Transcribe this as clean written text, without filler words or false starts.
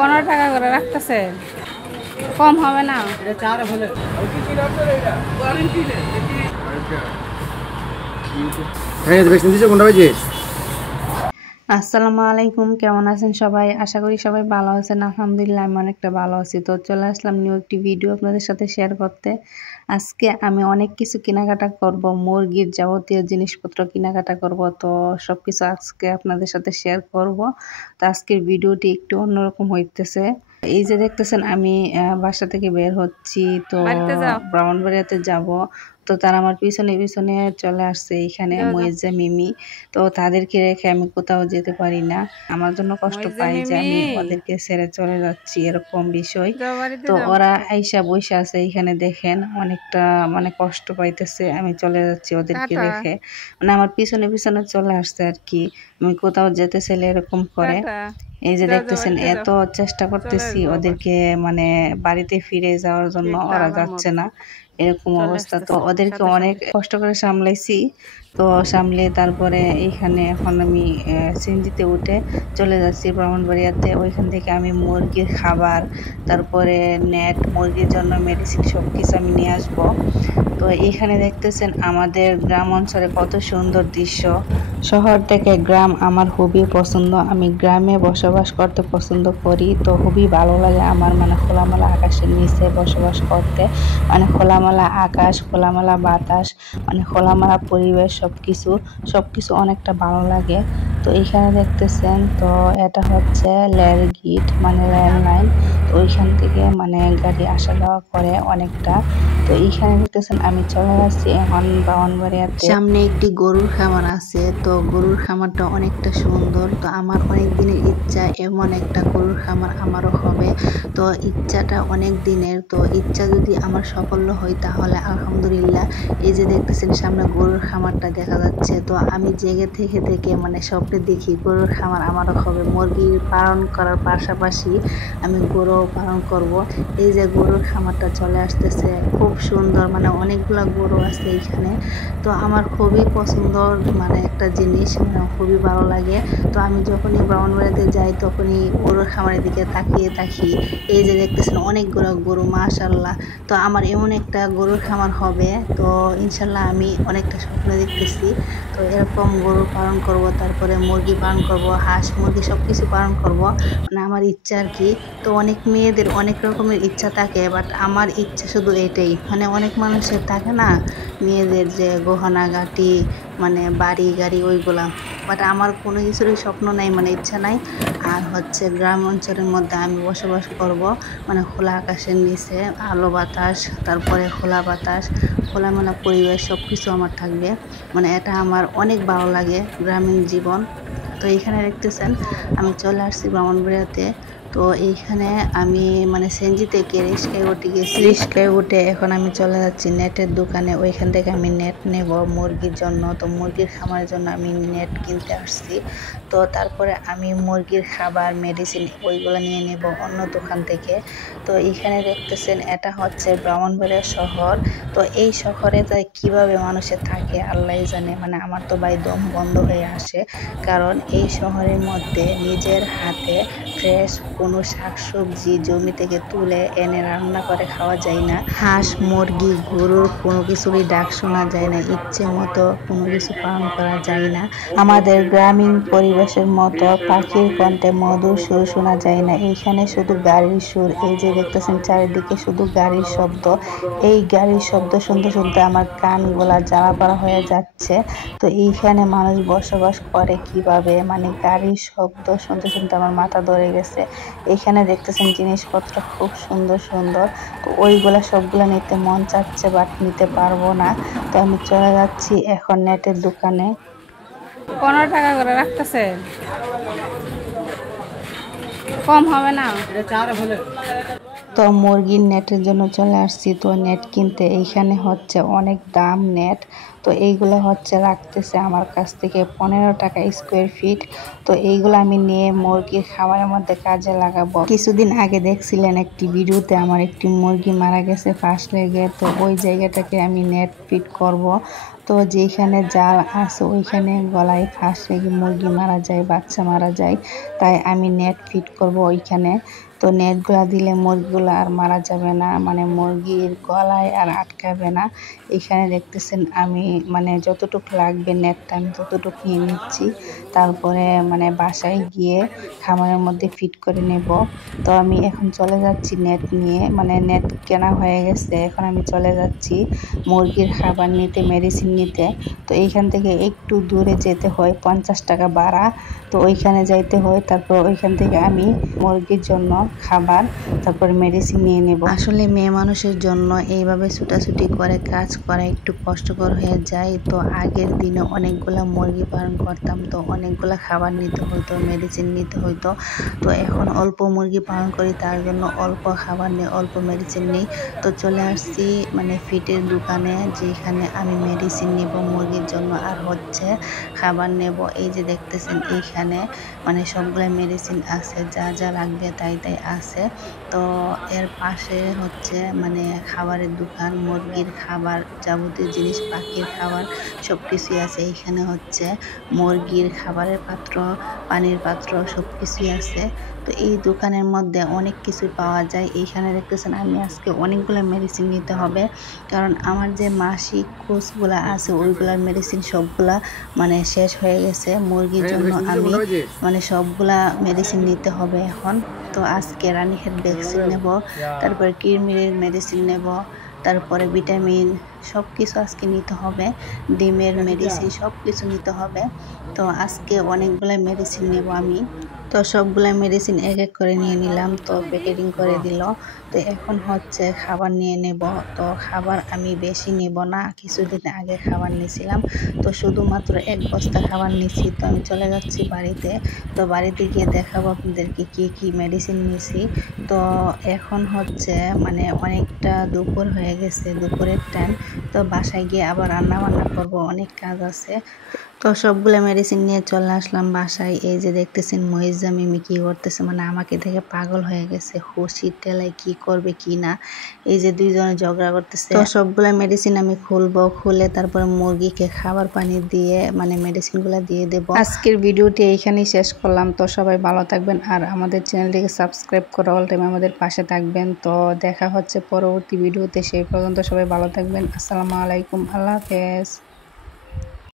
15 টাকা করে রাখতেছে, কম হবে না? আসসালামু আলাইকুম, কেমন আছেন সবাই? আশা করি সবাই ভালো আছেন। আলহামদুলিল্লাহ আমি অনেকটা ভালো আছি। তো চলে আসলাম নিউ একটি ভিডিও আপনাদের সাথে শেয়ার করতে। আজকে আমি অনেক কিছু কেনাকাটা করব, মুরগির যাবতীয় জিনিসপত্র কেনাকাটা করব। তো সব কিছু আজকে আপনাদের সাথে শেয়ার করব। তো আজকের ভিডিওটি একটু অন্যরকম হইতেছে। এই যে দেখতেছেন আমি বাসা থেকে বের হচ্ছি, তো ব্রাহ্মণবাড়িয়াতে যাব। তো তারা আমার পিছনে পিছনে চলে আসছে এখানে, মইজা মিমি। তো তাদেরকে রেখে আমি কোথাও যেতে পারি না। আমার জন্য কষ্ট পাই যে আমি ওদেরকে ছেড়ে চলে যাচ্ছি, এরকম বিষয়। তো ওরা আইসা বসে আছে এখানে, দেখেন অনেকটা মানে কষ্ট পাইতেছে। আমি চলে যাচ্ছি ওদেরকে রেখে, মানে আমার পিছনে পিছনে চলে আসছে আর কি। আমি কোথাও যেতে চাইলে এরকম করে। এই যে দেখতেছেন এত চেষ্টা করতেছি ওদেরকে মানে বাড়িতে ফিরে যাওয়ার জন্য, ওরা যাচ্ছে না, এরকম অবস্থা। তো ওদেরকে অনেক কষ্ট করে সামলাইছি। তো সামলে তারপরে এইখানে এখন আমি সিএনজিতে উঠে চলে যাচ্ছি ব্রাহ্মণবাড়িয়াতে। ওইখান থেকে আমি মুরগির খাবার, তারপরে নেট, মুরগির জন্য মেডিসিন সব কিছু আমি নিয়ে আসবো। তো এখানে দেখতেছেন আমাদের গ্রাম অঞ্চলে কত সুন্দর দৃশ্য। শহর থেকে গ্রাম আমার খুবই পছন্দ। আমি গ্রামে বসবাস করতে পছন্দ করি। তো খুবই ভালো লাগে আমার, মানে খোলামেলা আকাশের নিচে বসবাস করতে। মানে খোলামেলা আকাশ, খোলামেলা বাতাস, মানে খোলামেলা পরিবেশ, সবকিছু অনেকটা ভালো লাগে। তো এইখানে দেখতেছেন, তো এটা হচ্ছে লের গেট, মানে ল্যান্ডলাইন। তো ওইখান থেকে মানে গাড়ি আসা যাওয়া করে অনেকটা। তো এইখানে দেখতেছেন আমি চলে যাচ্ছি এখন ব্রাহ্মণবাড়িয়াতে। সামনে একটি গরুর খামার আছে। তো গরুর খামারটা অনেকটা সুন্দর। তো আমার অনেক দিনের ইচ্ছা এমন একটা গরুর খামার আমারও হবে। তো ইচ্ছাটা অনেক দিনের। তো ইচ্ছা যদি আমার সাফল্য হয় তাহলে আলহামদুলিল্লাহ। এই যে দেখতেছেন সামনে গরুর খামারটা দেখা যাচ্ছে। তো আমি জেগে থেকে থেকে মানে স্বপ্নে দেখি গরুর খামার আমারও হবে। মুরগি পালন করার পাশাপাশি আমি গরুও পালন করব। এই যে গরুর খামারটা চলে আসতেছে, খুব সুন্দর, মানে অনেকগুলো গরু আছে এইখানে। তো আমার খুবই পছন্দ, মানে একটা জিনিস, মানে খুবই ভালো লাগে। তো আমি যখনই ব্রাহ্মণবাড়িয়াতে যাই তখনই গরুর খামারের দিকে তাকিয়ে থাকি। এই যে দেখতেছেন অনেকগুলো গরু, মাশাআল্লাহ। তো আমার এমন একটা গরুর খামার হবে। তো ইনশাল্লাহ আমি অনেকটা স্বপ্ন দেখতেছি। তো এরকম গরু পালন করব, তারপরে মুরগি পালন করব, হাঁস মুরগি সব কিছু পালন করব, মানে আমার ইচ্ছা আর কি। তো অনেক মেয়েদের অনেক রকমের ইচ্ছা থাকে, বাট আমার ইচ্ছা শুধু এটাই। মানে অনেক মানুষের থাকে না মেয়েদের যে গহনা গাটি, মানে বাড়ি গাড়ি ওইগুলা, বাট আমার কোনো কিছুরই স্বপ্ন নাই, মানে ইচ্ছা নাই। আর হচ্ছে গ্রাম অঞ্চলের মধ্যে আমি বসবাস করব, মানে খোলা আকাশের নিচে আলো বাতাস, তারপরে খোলা বাতাস, খোলামেলা পরিবেশ, সব কিছু আমার থাকবে। মানে এটা আমার অনেক ভালো লাগে, গ্রামীণ জীবন। তো এইখানে দেখতেছেন আমি চলে আসছি ব্রাহ্মণবাড়িয়াতে। তো এইখানে আমি মানে সিএনজি থেকে রিক্সায় উঠে গেছি। রিক্সায় উঠে এখন আমি চলে যাচ্ছি নেটের দোকানে। ওইখান থেকে আমি নেট নেব মুরগির জন্য। তো মুরগির খামারের জন্য আমি নেট কিনতে আসছি। তো তারপরে আমি মুরগির খাবার, মেডিসিন ওইগুলো নিয়ে নেব অন্য দোকান থেকে। তো এইখানে দেখতেছেন এটা হচ্ছে ব্রাহ্মণবাড়িয়া শহর। তো এই শহরে তাই কিভাবে মানুষের থাকে আল্লাহই জানে। মানে আমার তো ভাই দম বন্ধ হয়ে আসে, কারণ এই শহরের মধ্যে নিজের হাতে ফ্রেশ কোনো শাকসবজি জমি থেকে তুলে এনে রান্না করে খাওয়া যায় না। হাঁস মুরগি গরুর কোনো কিছুরই ডাক শোনা যায় না, ইচ্ছে মতো কোনো কিছু পালন করা যায় না। আমাদের গ্রামীণ পরিবেশের মতো পাখির কণ্ঠে মধুর সুর শোনা যায় না। এইখানে শুধু গাড়ির সুর। এই যে দেখতেছেন চারিদিকে শুধু গাড়ির শব্দ। এই গাড়ির শব্দ শুনতে শুনতে আমার কানগুলা জ্বালাপাড়া হয়ে যাচ্ছে। তো এইখানে মানুষ বসবাস করে কিভাবে, মানে গাড়ির শব্দ শুনতে শুনতে আমার মাথা ধরে গেছে। এইখানে দেখতেছেন জিনিসপত্র খুব সুন্দর সুন্দর। তো ওইগুলা সবগুলা নিতে মন চাচ্ছে, বাট নিতে পারবো না। তো আমি চলে যাচ্ছি এখন নেটের দোকানে। 15 টাকা করে রাখতেছে, কম হবে না? তো মুরগির নেটের জন্য চলে আসছি। তো নেট কিনতে এইখানে হচ্ছে অনেক দাম নেট। তো এইগুলো হচ্ছে রাখতেছে আমার কাছ থেকে 15 টাকা স্কোয়ার ফিট। তো এইগুলো আমি নিয়ে মুরগির খামারের মধ্যে কাজে লাগাবো। কিছুদিন আগে দেখছিলেন একটি ভিডিওতে আমার একটি মুরগি মারা গেছে ফাঁস লেগে। তো ওই জায়গাটাকে আমি নেট ফিট করব। তো যেখানে জাল আছে ওইখানে গলায় ফাঁস লেগে মুরগি মারা যায়, বাচ্চা মারা যায়। তাই আমি নেট ফিট করব ওইখানে। তো নেটগুলা দিলে মুরগিগুলো আর মারা যাবে না, মানে মুরগির গলায় আর আটকাবে না। এখানে দেখতেছেন আমি মানে যতটুকু লাগবে নেটটা আমি ততটুকু নিয়ে নিচ্ছি। তারপরে মানে বাসায় গিয়ে খামারের মধ্যে ফিট করে নেব। তো আমি এখন চলে যাচ্ছি নেট নিয়ে, মানে নেট কেনা হয়ে গেছে, এখন আমি চলে যাচ্ছি মুরগির খাবার নিতে, মেডিসিন নিতে। তো এইখান থেকে একটু দূরে যেতে হয়, 50 টাকা ভাড়া। তো ওইখানে যাইতে হয়, তারপর ওইখান থেকে আমি মুরগির জন্য খাবার তারপর মেডিসিন নিয়ে নেব। আসলে মেয়ে মানুষের জন্য এইভাবে ছুটাছুটি করে কাজ করা একটু কষ্টকর হয়ে যায়। তো আগের দিনে অনেকগুলা মুরগি পালন করতাম, তো অনেকগুলা খাবার নিতে হইতো, মেডিসিন নিতে হইতো। তো এখন অল্প মুরগি পালন করি, তার জন্য অল্প খাবার নেই, অল্প মেডিসিন নেই। তো চলে আসছি মানে ফিটের দোকানে, যেখানে আমি মেডিসিন নিব মুরগির জন্য আর হচ্ছে খাবার নেব। এই যে দেখতেছেন এইখানে মানে সবগুলা মেডিসিন আছে, যা যা লাগবে তাই তাই আছে। তো এর পাশে হচ্ছে মানে খাবারের দোকান, মুরগির খাবার, যাবতীয় জিনিস, পাখির খাবার সব কিছুই আছে। এইখানে হচ্ছে মুরগির খাবারের পাত্র, পানির পাত্র সব কিছুই আছে। তো এই দোকানের মধ্যে অনেক কিছু পাওয়া যায়। এইখানে দেখতেছেন আমি আজকে অনেকগুলো মেডিসিন নিতে হবে, কারণ আমার যে মাসিক কোর্সগুলা আছে ওইগুলার মেডিসিন সবগুলা মানে শেষ হয়ে গেছে। মুরগির জন্য আমি মানে সবগুলা মেডিসিন নিতে হবে এখন। তো আজকে রানীক্ষেত ভ্যাকসিন নেব, তারপর কৃমির মেডিসিন নেব, তারপরে ভিটামিন সব কিছু আজকে নিতে হবে, ডিমের মেডিসিন সব কিছু নিতে হবে। তো আজকে অনেকগুলো মেডিসিন নেব আমি। তো সবগুলা মেডিসিন এক এক করে নিয়ে নিলাম, তো প্যাকেটিং করে দিল। তো এখন হচ্ছে খাবার নিয়ে নেব। তো খাবার আমি বেশি নেব না, কিছুদিন আগে খাবার নিয়েছিলাম, তো শুধুমাত্র 1 বস্তা খাবার নিছি। তো আমি চলে যাচ্ছি বাড়িতে। তো বাড়িতে গিয়ে দেখাবো আপনাদেরকে কি কি মেডিসিন নিছি। তো এখন হচ্ছে মানে অনেকটা দুপুর হয়ে গেছে, দুপুরের টাইম। তো বাসায় গিয়ে আবার রান্না বান্না করব, অনেক কাজ আছে। তো সবগুলো মেডিসিন নিয়ে চলে আসলাম বাসায়। এই যে দেখতেছেন মহিজা মিমি কি করতেছে, মানে আমাকে দেখে পাগল হয়ে গেছে, খুশির টেলায় কি করবে কি না। এই যে দুইজনে ঝগড়া করতেছে। তো সবগুলো মেডিসিন আমি খুলবো, খুলে তারপরে মুরগিকে খাবার পানি দিয়ে মানে মেডিসিনগুলো দিয়ে দেব। আজকের ভিডিওটি এইখানেই শেষ করলাম। তো সবাই ভালো থাকবেন আর আমাদের চ্যানেলটিকে সাবস্ক্রাইব করে অল টাইম আমাদের পাশে থাকবেন। তো দেখা হচ্ছে পরবর্তী ভিডিওতে, সেই পর্যন্ত সবাই ভালো থাকবেন। আসসালামু আলাইকুম, আল্লাহ হাফেজ।